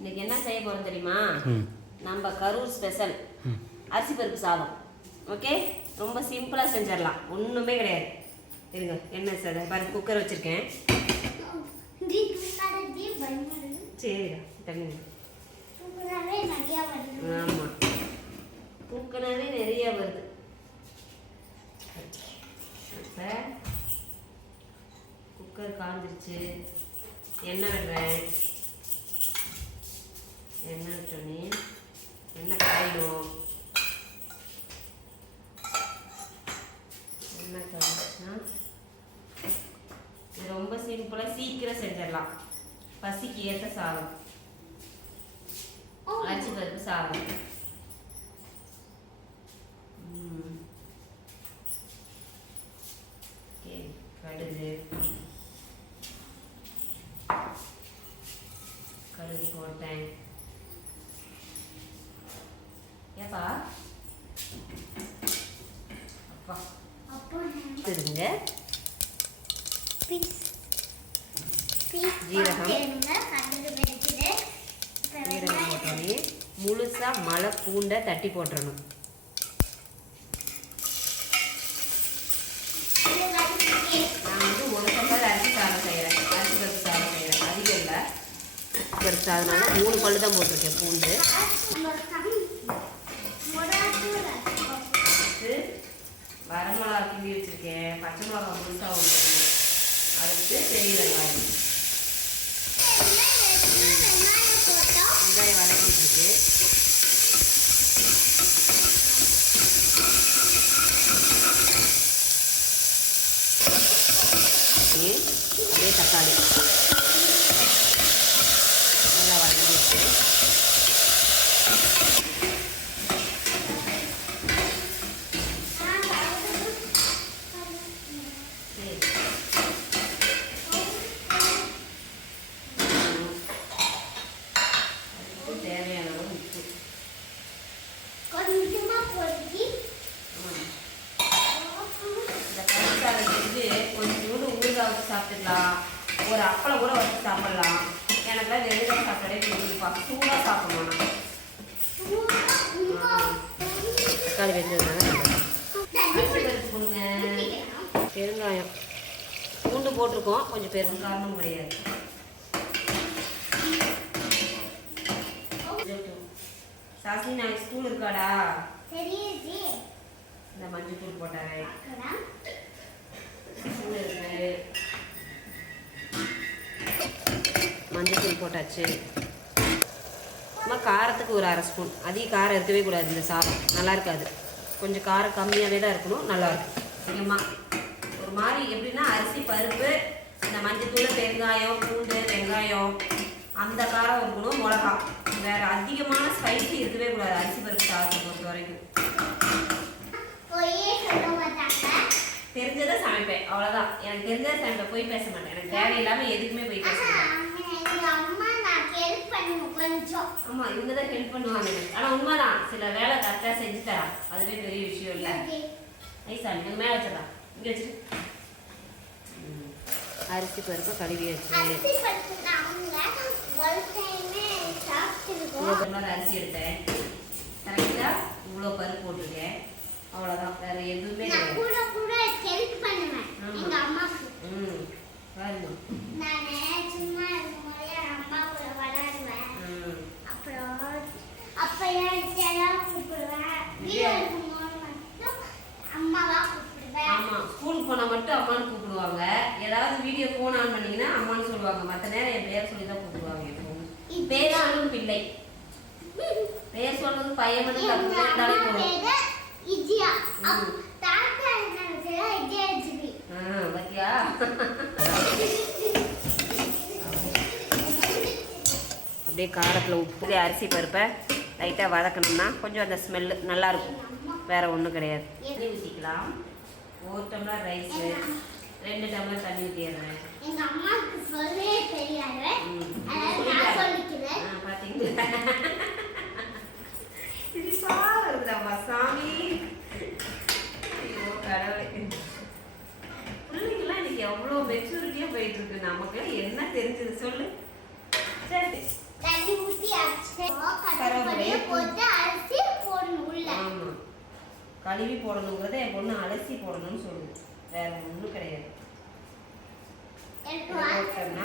இன்னைக்கு என்ன செய்ய போறோம் தெரியுமா? நம்ம கரூர் ஸ்பெஷல் அரிசி பருப்பு சாதம். ஓகே ரொம்ப சிம்பிளாக செஞ்சிடலாம். ஒன்றுமே கிடையாது. இருங்க என்ன சார்? பாருங்க குக்கர் வச்சுருக்கேன். சரிடா தண்ணி ஆமாம் தூக்கினாவே நிறைய வருது. இப்போ குக்கர் காஞ்சிருச்சு. எண்ணெய் விடுறேன். எண்ணெய் விட்டோன்னே எண்ணெய் காயிடும் எண்ணெய் காய்ச்சுன்னா இது ரொம்ப சிம்பிளாக சீக்கிரம் செஞ்சிடலாம். பசிக்கு ஏற்ற சாதம். அரிசி பருப்பு சாதம். கடுகு. கடுகு போட்டேன். ஏப்பா அப்பா. இருங்க ஜீரகம். போட்டோன்னே முழுசாக மலை பூண்டை தட்டி போட்டுறணும். நான் வந்து ஒரு டம்ளர் அரிசி சாதம் செய்கிறேன் அரிசி பருப்பு சாதம் செய்கிறேன் அதிகம் இல்லை. பருப்பு சாதம்னால மூணு பல்லு தான் போட்டிருக்கேன் பூண்டு அடுத்து வரமிளகா கிண்டி வச்சுருக்கேன் பச்சை மிளகா முழுசாக ஒன்று அடுத்து பெரிய வெங்காயம். வெங்காயம் வதக்கிட்டு இருக்கு அப்படியே அப்படியே தக்காளி நல்லா வதக்கி வச்சு சரி அதுக்கு தேவையான அளவு உப்பு கொஞ்சமா பொறுக்கி ஆமாம் இந்த செஞ்சு கொஞ்சோண்டு ஊறுகாய் வச்சு சாப்பிட்டுக்கலாம் ஒரு அப்பளம் கூட வச்சு சாப்பிடலாம். எனக்குலாம் வெறும் சாப்பிடவே பிடிக்கும்ப்பா சூடாக சாப்பிடணும். தக்காளி வெந்ததுனால கொடுங்க பெருங்காயம். பூண்டு போட்டிருக்கோம். கொஞ்சம் பெருங்காயமும் கிடையாது. சாசி நாளைக்கு ஸ்கூல் இருக்காடா? இந்த மஞ்சள் தூள் போட்டாரே மஞ்சத்தூள் மஞ்சள் போட்டாச்சு. அம்மா காரத்துக்கு ஒரு அரை ஸ்பூன். அதிக காரம் இருக்கவே கூடாது இந்த சாதம். நல்லா இருக்காது. கொஞ்சம் காரம் கம்மியாகவே தான் இருக்கணும். நல்லாயிருக்கும் சரிம்மா ஒரு மாதிரி எப்படின்னா அரிசி பருப்பு இந்த மஞ்சத்தூள் பெருங்காயம் பூண்டு வெங்காயம் அந்த காரம் இருக்கணும். மிளகா. வேறு அதிகமான ஸ்பைசி இருக்கவே கூடாது. அரிசி பருப்பு சாதத்தை பொறுத்த வரைக்கும். தெரிஞ்சதை சமைப்பேன். அவ்வளோதான் எனக்கு தெரிஞ்சதை சமைப்பேன். போய் பேச மாட்டேன். எனக்கு தேவையில்லாம எதுக்குமே போய் பேச மாட்டேன். ஆமா இவங்க தான் ஹெல்ப் பண்ணுவாங்க ஆனா உண்மைதான். சில வேலை கரெக்டாக செஞ்சு தரா அதுவே பெரிய விஷயம் இல்லை. ஐசா நீங்க மேலே வச்சிடலாம். இங்க வச்சிரு. ம். அரிசி பருப்பு கழுவி வச்சு. அரிசி பருப்பு நாங்க ஒரு டைமே சாப்பிட்டுருக்கோம் இவ்வளோ டம்ளர் அரிசி எடுத்தேன் கரெக்டாக இவ்வளோ பருப்பு போட்டிருக்கேன் அவ்வளோதான் வேற எதுவுமே நான் கிடையாது கூட கூட ஹெல்ப் பண்ணுவேன் ஆமா. எங்க அம்மாக்கு ம் பாருங்க நான் சும்மா இருக்கும்போது என் அம்மா கூட விளையாடுவேன் ம் அப்புறம் அப்ப எல்லாம் கூப்பிடுவேன் வீட்டில் இருக்கும்போது மட்டும் அம்மாவா கூப்பிடுவேன் ஆமா. ஸ்கூலுக்கு போனா மட்டும் அம்மான்னு கூப்பிடுவாங்க. ஏதாவது வீடியோ போன் ஆன் பண்ணீங்கன்னா அம்மான்னு சொல்லுவாங்க. மற்ற நேரம் என் பேர் சொல்லி தான் கூப்பிடுவாங்க எப்பவும். பேரானும் பிள்ளை. பேர் சொல்றது பையன் மட்டும் தப்பு இருந்தாலே போதும். பேரு பேரு? பாத்தியா? அப்படியே காரத்தில் உப்பு அரிசி பருப்பை லைட்டாக வதக்கணும்னா கொஞ்சம் அந்த ஸ்மெல்லு நல்லாயிருக்கும் வேற ஒன்றும் கிடையாது. தண்ணி ஊற்றிக்கலாம் ஒரு டம்ளர் ரைஸு ரெண்டு டம்ளர் தண்ணி ஊற்றிடுறேன் எங்க அம்மாவுக்கு சொல்லவே தெரியாது. இது இருக்குதாம்மா சாமி. ஐயோ கடவுளே. பிள்ளைங்களாம் இன்னைக்கு எவ்வளோ மெச்சூரிட்டியாக போயிட்டு இருக்கு. நமக்கு என்ன தெரிஞ்சது? சொல்லு. சரி தண்ணி ஊற்றி கழுவி போடணுங்கிறத என் பொண்ணு அலசி போடணும்னு சொல்லுது. வேற ஒன்றும் கிடையாது. போட்டோம்னா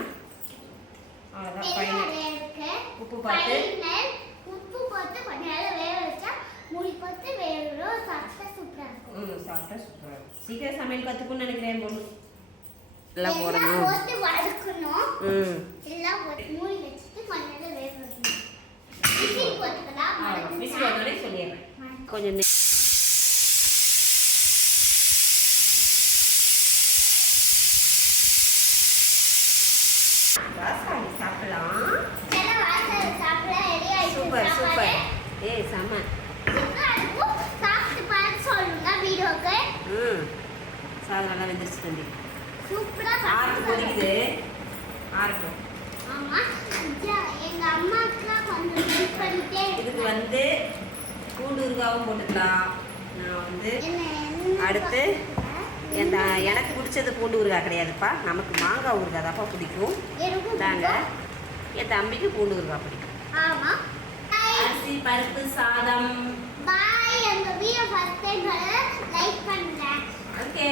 அவ்வளோதான் ஃபைனல். உப்பு பார்த்து. உப்பு போட்டு கொஞ்ச நேரம் வேக வச்சா மூடி போட்டு வேகிறோம் சாப்பிட்டா சூப்பரா இருக்கும். ம் சாப்பிட்டா சூப்பராக இருக்கும். சீக்கிரம் சமையல் கற்றுக்குன்னு நினைக்கிறேன் பொண்ணு. எல்லாம் போடணும். போட்டு வதக்கணும். ம். எல்லாம் போட்டு மூடி வச்சுட்டு கொஞ்ச நேரம் வேக வைக்கணும். விசில் போட்டுக்கலாம். அவ்வளோ விசில் வந்தோடனே சொல்லிடுறேன். கொஞ்சம் ஏய் செம்ம சூப்பரா இருக்கும் சாப்பிட்டு பார்த்து சொல்லுங்க வீடியோக்கு ம். சாதம் நல்லா வெந்துருச்சு தம்பி. சூப்பரா ஆறுக்கு சாப்பிட்டு கொதிக்குது. ஆறட்டும் இதுக்கு. வந்து பூண்டு ஊறுகாவும் போட்டுக்கலாம். நான் வந்து அடுத்து இந்த எனக்கு பிடிச்சது பூண்டு ஊறுகாய் கிடையாதுப்பா. நமக்கு மாங்காய் ஊறுகாய் தான்ப்பா பிடிக்கும். பிடிக்கும். என் தம்பிக்கு பூண்டு ஊறுகாய் பிடிக்கும். ஆமா. பாய் அரிசி பருப்பு சாதம். பாய் எங்க வீடியோ ஃபர்ஸ்ட் டைம் லைக் பண்ணுங்க ஓகே